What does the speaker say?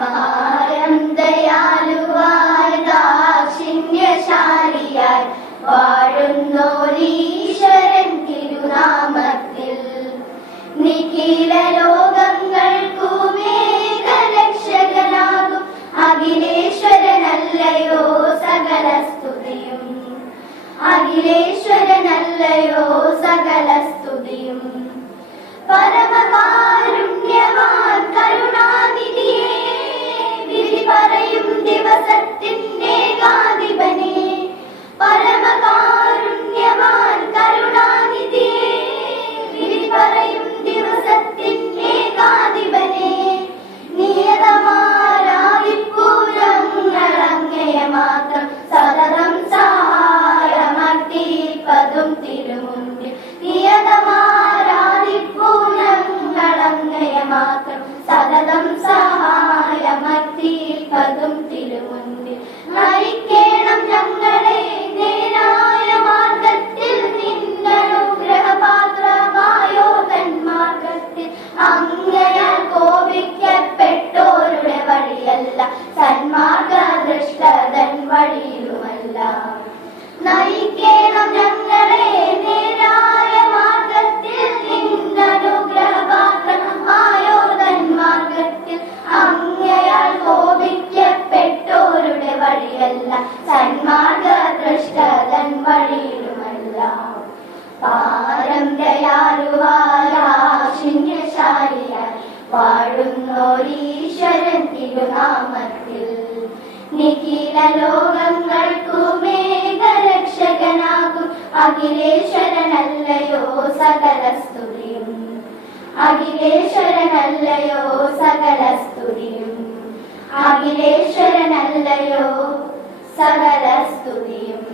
പാരം ദയാലുവായി ദാക്ഷിണ്യശാലിയായി വാഴുന്നോരീശ്വരൻ തിരുനാമത്തിൽ നിഖില ലോകങ്ങൾക്കുമേകരക്ഷകനാകും അഖിലേശ്വരനല്ലയോ സകല സ്തുതിയും. അഖിലേശ്വരനല്ലയോ സകല സ്തുതിയും. പരമകാരുണ്യവാൻ കരുണാനിധിയേ, വിധി പറയും ദിവസത്തിൻ്റെ കാതിപനേ. പരമകാരുണ്യവാൻ കരുണാനിധിയേ, വിധി പറയും ദിവസത്തിൻ്റെ കാതിപനേ. നിയതമാരാതിപ്പൂരങ്ങളങ്ങയ മാത്രം സതതം സഹായമർത്തിപ്പതും തിരുമുന്നിൽ. നിയതമാരാതിപ്പൂരങ്ങളങ്ങയ മാത്രം സതതം സഹായമർത്തിപ്പതും തിരുമുന്നിൽ. നയിക്കേണം ഞങ്ങളെ നേരായ മാർഗത്തിൽ, നിന്നനുഗ്രഹപാത്രമായോ തന്മാർഗത്തിൽ. അങ്ങയാൽ കോപിക്കപ്പെട്ടോരുടെ വഴിയല്ല, സന്മാർഗദൃഷ്ടതൻ വഴിയുമല്ല. നയിക്കേണം ഞങ്ങളെ നേരായ മാർഗത്തിൽ, നിന്നനുഗ്രഹപാത്രമായോ തന്മാർഗത്തിൽ. അങ്ങയാൽ കോപിക്കപ്പെട്ടോരുടെ വഴിയല്ല, സന്മാർഗദൃഷ്ടതൻ വഴിയുമല്ല. പാരം ദയാലുവാശിന്യശാലിയായി വാഴുന്നോരീശ്വരൻ തിരുനാമത്തിൽ നിഖില ലോകങ്ങൾക്കുമേകരക്ഷകനാകും അഖിലേശ്വരനല്ലയോ സകല സ്തുതിയും. അഖിലേശ്വരനല്ലയോ സകല സ്തുതിയും. അഖിലേശ്വരനല്ലയോ സകല സ്തുതിയും.